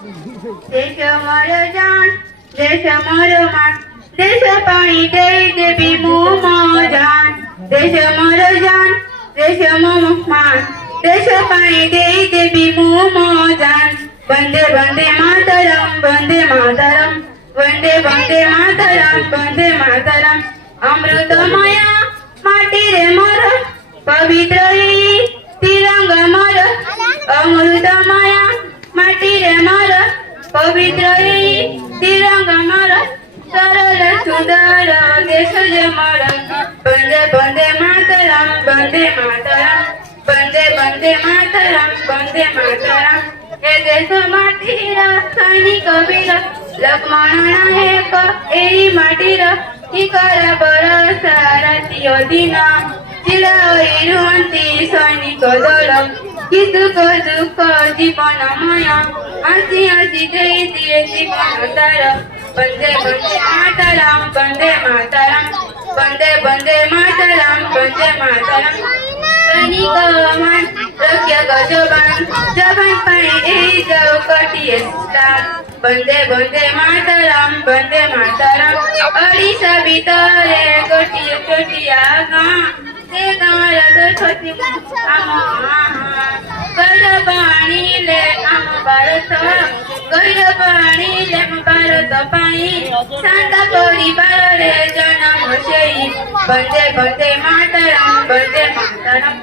देश मोर जान देश मोर मान देश पाणी दे देवी मुँह जान देश मोर जान देश मोर मान देश पाणी दे देवी मुँह जान वंदे वंदे मातरम वंदे मातरम वंदे वंदे मातरम वंदे मातरम अमृत माया माटी रे मोर पवित्र तिरंग मोर अमृत माया माटी रे मोर पवित्र तिरंग मोर सरल सुंदर देश जे मोर वंदे वंदे मातरम वंदे मातरम वंदे वंदे मातरम वंदे मातरम हे देश माटीर सैनिक वीर लक्ष्मण नायक एई माटीर इकर बरस रातियो दिन चिराई रुहंती सैनिक दल कि सुख दुख जीवनमय हसी हसी देई दिए जीवन तार वंदे वंदे मातरम वंदे मातरम वंदे वंदे मातरम वंदे मातरम सैनिक मान रक्षक जवान जवान पाई ए जाओ कटिए स्टार वंदे वंदे मातरम वंदे मातरम ओडिशा भीतरे गोटिए छोटिया गाँ से गाँव रद छोटी गैर पानी ले आम भारत गैर पानी ले भारत पाई शांत परिवार रे जन्म छेई वंदे वंदे मातरम वंदे मातरम।